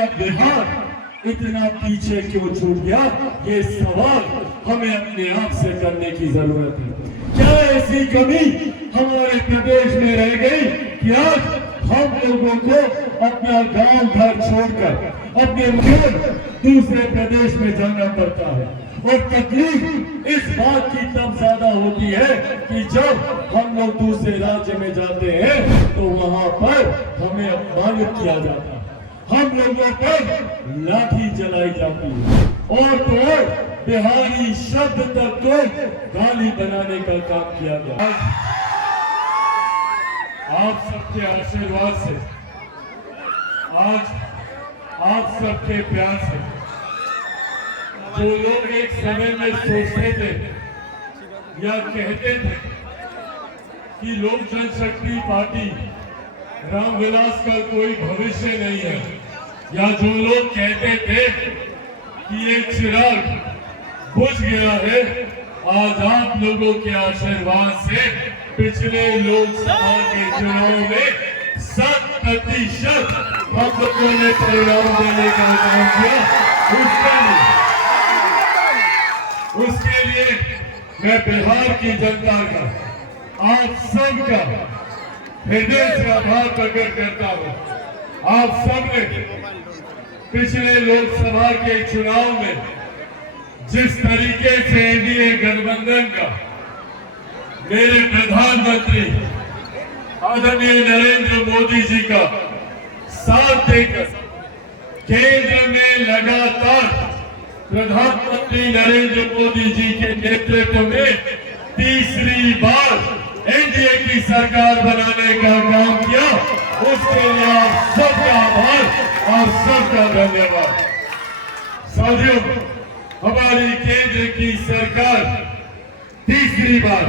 मेरा बिहार इतना पीछे क्यों छूट गया, ये सवाल हमें अपने आप से करने की जरूरत है। क्या ऐसी कमी हमारे प्रदेश में रह गई कि आज हम लोगों को अपना गांव घर छोड़कर अपने मूल दूसरे प्रदेश में जाना पड़ता है? और तकलीफ इस बात की तब ज्यादा होती है कि जब हम लोग दूसरे राज्य में जाते हैं तो वहां पर हमें अपमानित किया जाता है, हम लोगों पर लाठी जलाई जाती है और तो और बिहारी शब्द तक को गाली बनाने का काम किया गया। आप सबके आशीर्वाद से, आज आप सबके प्यार से, जो लोग एक समय में सोचते थे या कहते थे कि लोक जनशक्ति पार्टी रामविलास का कोई भविष्य नहीं है, या जो लोग कहते थे कि ये चिराग बुझ गया है, आज आप लोगों के आशीर्वाद से पिछले लोकसभा के चुनाव में 7% हम लोगों ने परिणाम देने का काम किया। उसके लिए मैं बिहार की जनता का, आप सबका हृदय से आभार प्रकट करता हूं। आप सबने पिछले लोकसभा के चुनाव में जिस तरीके से एनडीए गठबंधन का मेरे प्रधानमंत्री आदरणीय नरेंद्र मोदी जी का साथ देकर केंद्र में लगातार प्रधानमंत्री नरेंद्र मोदी जी के नेतृत्व में तीसरी बार एनडीए की सरकार बनाने का काम किया, उसके लिए आप सबका आभार और सबका धन्यवाद। साथियों, हमारी केंद्र की सरकार तीसरी बार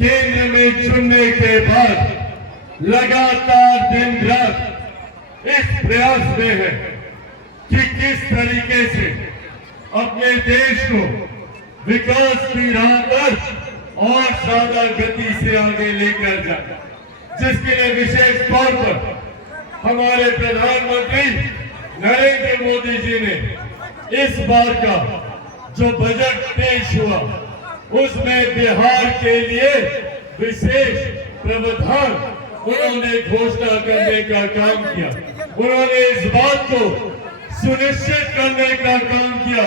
केंद्र में चुनने के बाद लगातार दिन रात इस प्रयास में है कि किस तरीके से अपने देश को विकास की राह पर और ज्यादा गति से आगे लेकर जाए, जिसके लिए विशेष तौर पर हमारे प्रधानमंत्री नरेंद्र मोदी जी ने इस बार का जो बजट पेश हुआ उसमें बिहार के लिए विशेष प्रावधान उन्होंने घोषणा करने का काम किया। उन्होंने इस बात को सुनिश्चित करने का काम किया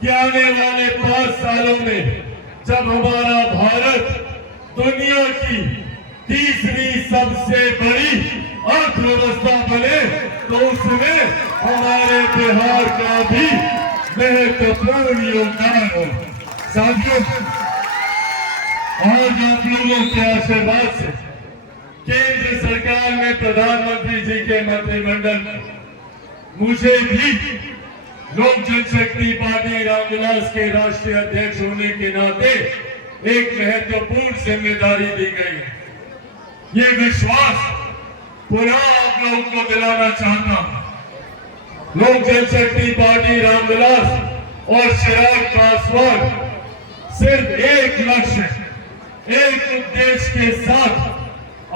कि आने वाले 5 सालों में जब हमारा भारत दुनिया की तीसरी सबसे बड़ी अर्थव्यवस्था बने तो उसमें हमारे बिहार का भी महत्वपूर्ण योगदान हो। साथियों, आज आप लोगों के आशीर्वाद से केंद्र सरकार में प्रधानमंत्री जी के मंत्रिमंडल में मुझे भी लोक जनशक्ति पार्टी रामविलास के राष्ट्रीय अध्यक्ष होने के नाते एक महत्वपूर्ण जिम्मेदारी दी गई है। ये विश्वास पुनः आप लोगों को दिलाना चाहता हूं। लोक जनशक्ति पार्टी रामविलास और चिराग पासवान सिर्फ एक लक्ष्य, एक उद्देश्य के साथ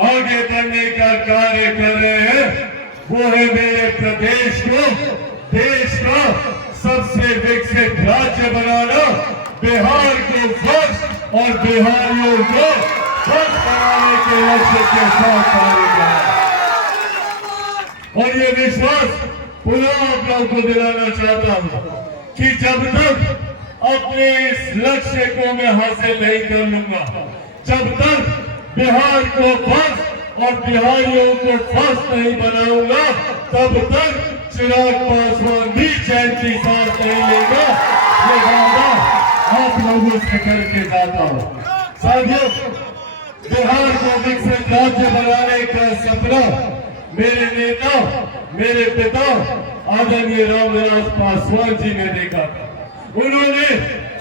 आगे बढ़ने का कार्य कर रहे हैं, वो है मेरे प्रदेश को देश का सबसे विकसित राज्य बनाना, बिहार को फर्स्ट और बिहारियों को फर्स्ट बनाने के लक्ष्य के साथ कार्य करना। और ये विश्वास पुनः आप लोगों को दिलाना चाहता हूं कि जब तक अपने इस लक्ष्य को मैं हासिल नहीं कर लूंगा, जब तक बिहार को फर्स्ट और बिहारियों को फर्स्ट नहीं बनाऊंगा, तब तक चिराग पासवान भी चैन की सांस नहीं लेगा। ये वादा आप लोगों से करके जाता हूं। साथियों, बिहार को विकसित राज्य बनाने का सपना मेरे नेता, मेरे पिता आदरणीय रामविलास पासवान जी ने देखा था। उन्होंने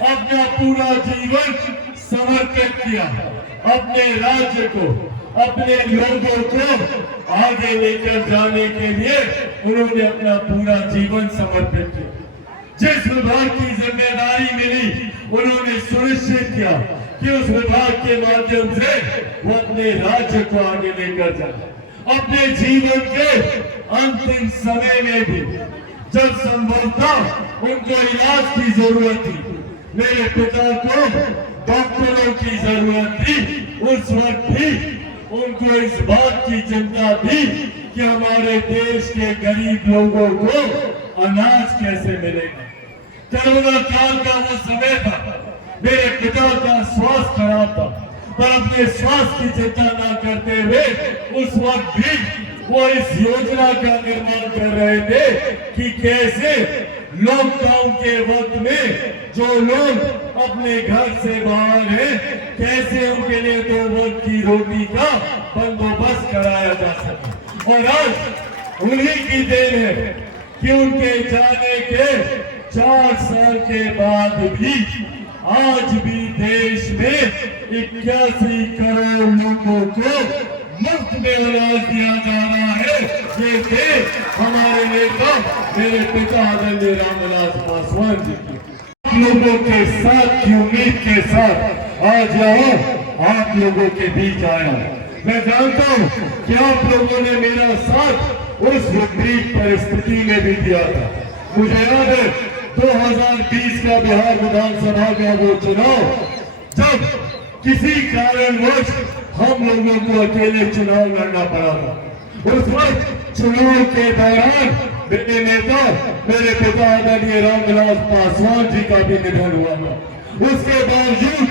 अपना पूरा जीवन समर्पित किया, अपने राज्य को, अपने लोगों को आगे लेकर जाने के लिए उन्होंने अपना पूरा जीवन समर्पित किया। जिस विभाग की जिम्मेदारी मिली, उन्होंने सुनिश्चित किया कि उस विभाग के माध्यम से वो अपने राज्य को आगे लेकर जाए। अपने जीवन के अंतिम समय में भी जब संभवतः उनको इलाज की जरूरत थी, मेरे पिता को डॉक्टरों की जरूरत थी, उस वक्त भी उनको इस बात की चिंता थी कि हमारे देश के गरीब लोगों को अनाज कैसे मिलेगा। कोरोना काल का वो समय था, मेरे पिता का स्वास्थ्य खराब था, पर अपने स्वास्थ्य की चिंता न करते हुए उस वक्त भी वो इस योजना का निर्माण कर रहे थे कि कैसे लॉकडाउन के वक्त में जो लोग अपने घर से बाहर हैं, कैसे उनके लिए 2 वक्त की रोटी का बंदोबस्त कराया जा सके। और आज उन्हीं की देन है कि उनके जाने के 4 साल के बाद भी आज भी देश में 81 करोड़ लोगों को मुफ्त में अनाज दिया जा रहा है। ये थे हमारे नेता मेरे पिता आदरणीय रामविलास पासवान जी की। लोगों के साथ की उम्मीद के साथ आज यहाँ आप लोगों के बीच आया। मैं जानता हूँ कि आप लोगों ने मेरा साथ उस विपरीत परिस्थिति में भी दिया था। मुझे याद है 2020 का बिहार विधानसभा का वो चुनाव, जब किसी कारणवश हम लोगों को अकेले चुनाव लड़ना पड़ा था। उस वक्त चुनाव के दौरान मेरे नेता मेरे पिता आदरणीय रामविलास पासवान जी का भी निधन हुआ था। उसके बावजूद,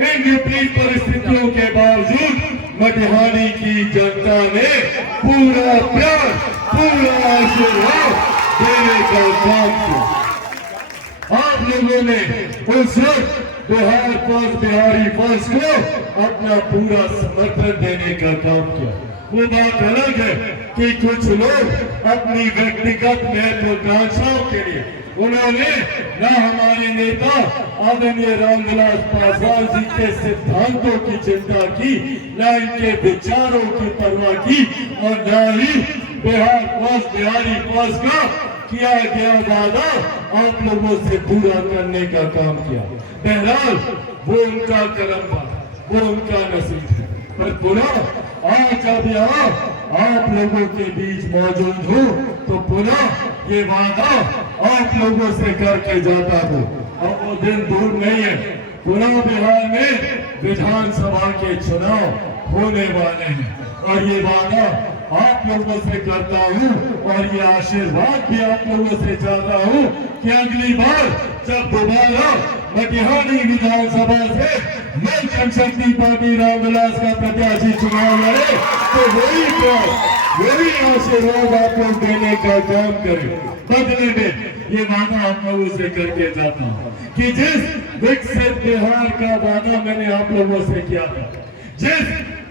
इन विपरीत परिस्थितियों के बावजूद मटिहानी की जनता ने पूरा प्यार, पूरा आशीर्वाद देने का काम किया। आप लोगों ने उस वक्त बिहार फर्स्ट, बिहारी फर्स्ट को अपना पूरा समर्थन देने का काम किया। वो बात अलग है कि कुछ लोग अपनी व्यक्तिगत महत्वाकांक्षाओं के लिए उन्होंने न हमारे नेता आदरणीय रामविलास पासवान जी के सिद्धांतों की चिंता की, न इनके विचारों की परवाह की, और न ही बिहार फर्स्ट, बिहारी फर्स्ट का किया गया वादा आप लोगों से पूरा करने का काम किया। बहरहाल वो उनका कर्म था, वो उनका नसीब है। पर पुनः आज जब यहाँ आप लोगों के बीच मौजूद हूँ तो पुनः ये वादा आप लोगों से करके जाता हूँ। और वो दिन दूर नहीं है, पुनः बिहार में विधानसभा के चुनाव होने वाले हैं और ये वादा आप लोगों से करता हूँ और ये आशीर्वाद भी आप लोगों से चाहता हूँ कि अगली बार जब दोबारा मटिहानी विधानसभा से नई जनशक्ति पार्टी रामविलास का प्रत्याशी चुनाव लड़े तो वही आशीर्वाद आप लोग देने का काम करें। बदले में ये वादा आप लोगों से करके जाता हूँ कि जिस विकसित बिहार का वादा मैंने आप लोगों से किया था, जिस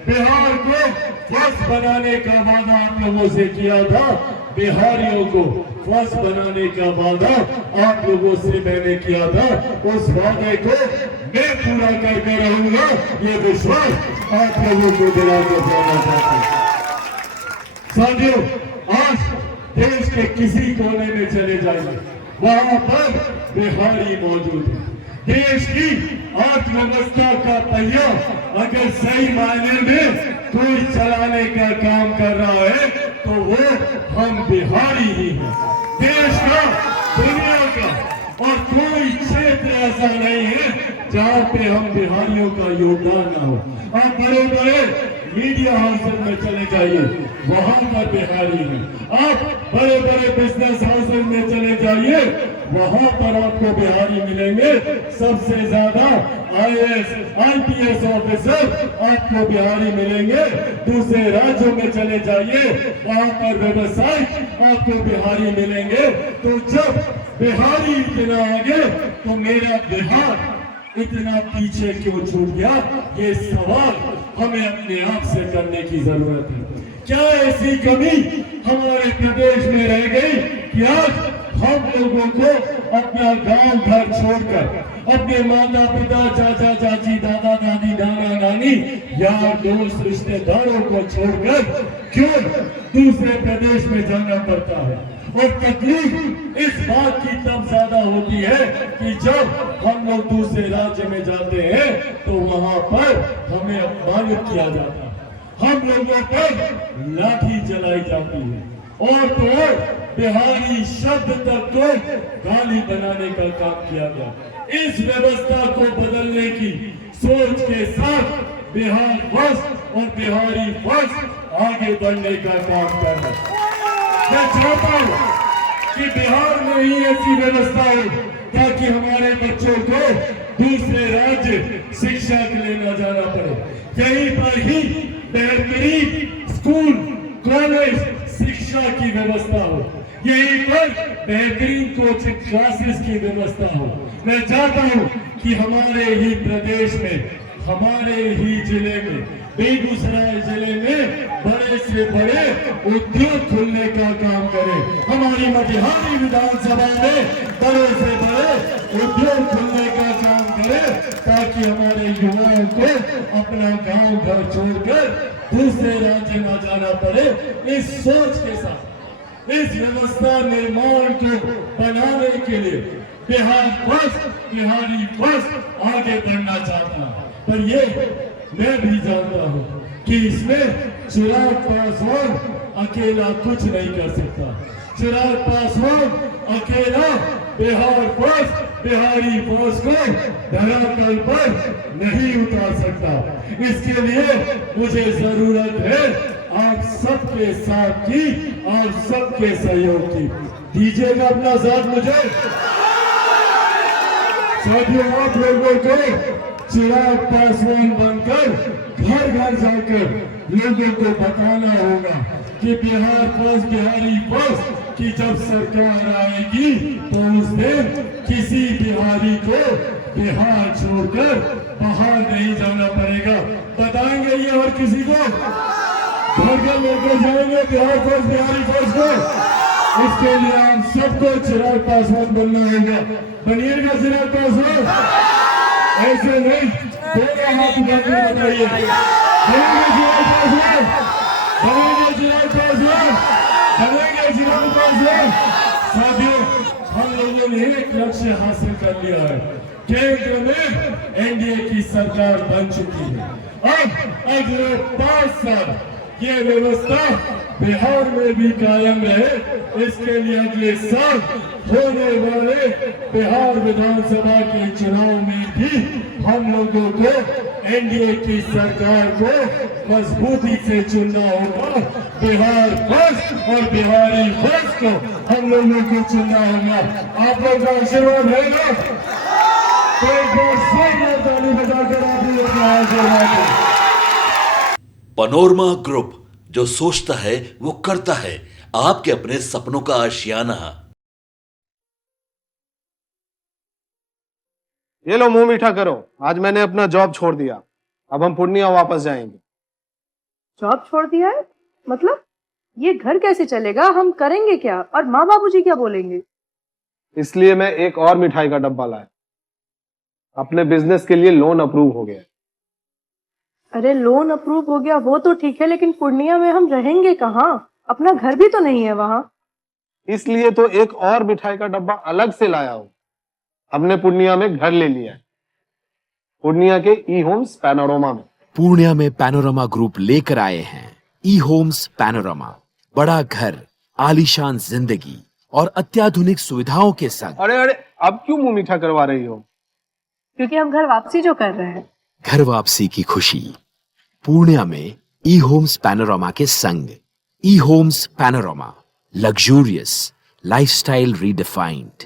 बिहार को फर्स्ट बनाने का वादा आप लोगों से किया था, बिहारियों को फर्स्ट बनाने का वादा आप लोगों से मैंने किया था, उस वादे को मैं पूरा करके रहूंगा। ये विश्वास आप लोगों को दिलाकर जाना चाहता हूं। साथियों, आज देश के किसी कोने में चले जाइए, वहां पर बिहारी मौजूद है। देश की अर्थव्यवस्था का पहिया अगर सही मायने में कोई चलाने का काम कर रहा है तो वो हम बिहारी ही हैं। देश का, दुनिया का और कोई क्षेत्र ऐसा नहीं है जहाँ पे हम बिहारियों का योगदान ना हो। आप बड़े बड़े मीडिया हाउसेज में चले जाइए, वहां पर बिहारी हैं। आप बड़े बड़े बिजनेस हाउसेज में चले जाइए, वहां पर आपको बिहारी मिलेंगे। सबसे ज्यादा IAS, IPS ऑफिसर आपको बिहारी मिलेंगे। दूसरे राज्यों में चले जाइए, वहां पर व्यवसाय आपको बिहारी मिलेंगे। तो जब बिहारी इतना आगे तो मेरा बिहार इतना पीछे क्यों छूट गया, ये सवाल हमें अपने आप से करने की जरूरत है। क्या ऐसी कमी हमारे प्रदेश में रह गई कि आज हम लोगों को अपना गांव घर छोड़कर, अपने माता पिता, चाचा चाची, दादा दादी, नाना नानी, यार दोस्त, रिश्तेदारों को छोड़कर क्यों दूसरे प्रदेश में जाना पड़ता है? और तकलीफ इस बात की तब ज्यादा होती है कि जब हम लोग दूसरे राज्य में जाते हैं तो वहां पर हमें अपमानित किया जाता है, हम लोगों पर लाठी जलाई जाती है और तो और बिहारी शब्द तक को गाली बनाने का काम किया गया। इस व्यवस्था को बदलने की सोच के साथ बिहार फर्स्ट और बिहारी फर्स्ट आगे बढ़ने का काम कर रहा है। मैं चाहता हूं कि बिहार में ही ऐसी व्यवस्था हो ताकि हमारे बच्चों को दूसरे राज्य शिक्षा के लिए न जाना पड़े। यहीं पर ही बेहतरीन स्कूल कॉलेज शिक्षा की व्यवस्था हो, यहीं पर बेहतरीन कोचिंग क्लासेस की व्यवस्था हो। मैं चाहता हूं कि हमारे ही प्रदेश में, हमारे ही जिले में, बेगूसराय जिले में बड़े से बड़े उद्योग खुलने का काम करें। हमारी मोतिहारी विधानसभा में बड़े से बड़े उद्योग खुलने का काम करें ताकि हमारे युवाओं को अपना गांव घर छोड़कर दूसरे राज्य में जाना पड़े। इस सोच के साथ इस व्यवस्था निर्माण को बनाने के लिए बिहार फर्स्ट, बिहारी फर्स्ट आगे बढ़ना चाहता हूं। पर ये मैं भी जानता हूं कि इसमें चिराग पासवान अकेला कुछ नहीं कर सकता। चिराग पासवान अकेला बिहार फर्स्ट, बिहारी फर्स्ट को धरातल पर नहीं उतार सकता। इसके लिए मुझे जरूरत है आप सबके साथ की, आप सबके सहयोग की। दीजिएगा अपना साथ मुझे। साथियों, आप लोगों को चिराग पासवान बनकर घर घर जाकर लोगों को बताना होगा कि बिहार फर्स्ट, बिहारी फर्स्ट की जब सरकार आएगी तो उस दिन किसी बिहारी को बिहार छोड़कर बाहर नहीं जाना पड़ेगा। बताएंगे ये और किसी को घर घर लेकर जाएंगे बिहार फर्स्ट, बिहारी फर्स्ट को। इसके लिए हम सबको चिराग पासवान बनना होगा। बनिएगा चिराग पासवान, ऐसे नहीं दोनों हाथ उठाकर बताइए। बनेंगे चिराग पासवान, बनेंगे चिराग पासवान, बनेंगे चिराग पासवान। साथियों, हम लोगों ने एक लक्ष्य हासिल कर लिया है। केंद्र में एनडीए की सरकार बन चुकी है। अब अगले 5 साल ये व्यवस्था बिहार में भी कायम रहे, इसके लिए अगले साल होने वाले बिहार विधानसभा के चुनाव में भी हम लोगों को एनडीए की सरकार को मजबूती से चुनना होगा। बिहार फर्स्ट और बिहारी फर्स्ट को हम लोगों को चुनना होगा। आप लोग का आशीर्वाद है ना? तो एक बार सब ताली बजाकर आप लोग अपना आशीर्वाद दें। पनोरमा ग्रुप, जो सोचता है वो करता है। आपके अपने सपनों का आशियाना। ये लो मुंह मीठा करो, आज मैंने अपना जॉब छोड़ दिया। अब हम पूर्णिया वापस जाएंगे। जॉब छोड़ दिया है? मतलब ये घर कैसे चलेगा? हम करेंगे क्या? और माँ बाबूजी क्या बोलेंगे? इसलिए मैं एक और मिठाई का डब्बा लाया। अपने बिजनेस के लिए लोन अप्रूव हो गया। अरे लोन अप्रूव हो गया वो तो ठीक है, लेकिन पूर्णिया में हम रहेंगे कहाँ? अपना घर भी तो नहीं है वहाँ। इसलिए तो एक और मिठाई का डब्बा अलग से लाया हूं। हमने पूर्णिया में घर ले लिया है, पूर्णिया के ई होम्स पैनोरमा में। पूर्णिया में पैनोरमा ग्रुप लेकर आए हैं ई होम्स पैनोरमा। बड़ा घर, आलीशान जिंदगी और अत्याधुनिक सुविधाओं के संग। अरे अब क्यों मुंह मीठा करवा रही हो? क्योंकि हम घर वापसी जो कर रहे हैं। घर वापसी की खुशी पूर्णिया में ई होम्स पैनोरमा के संग। ई homes panorama, luxurious lifestyle redefined.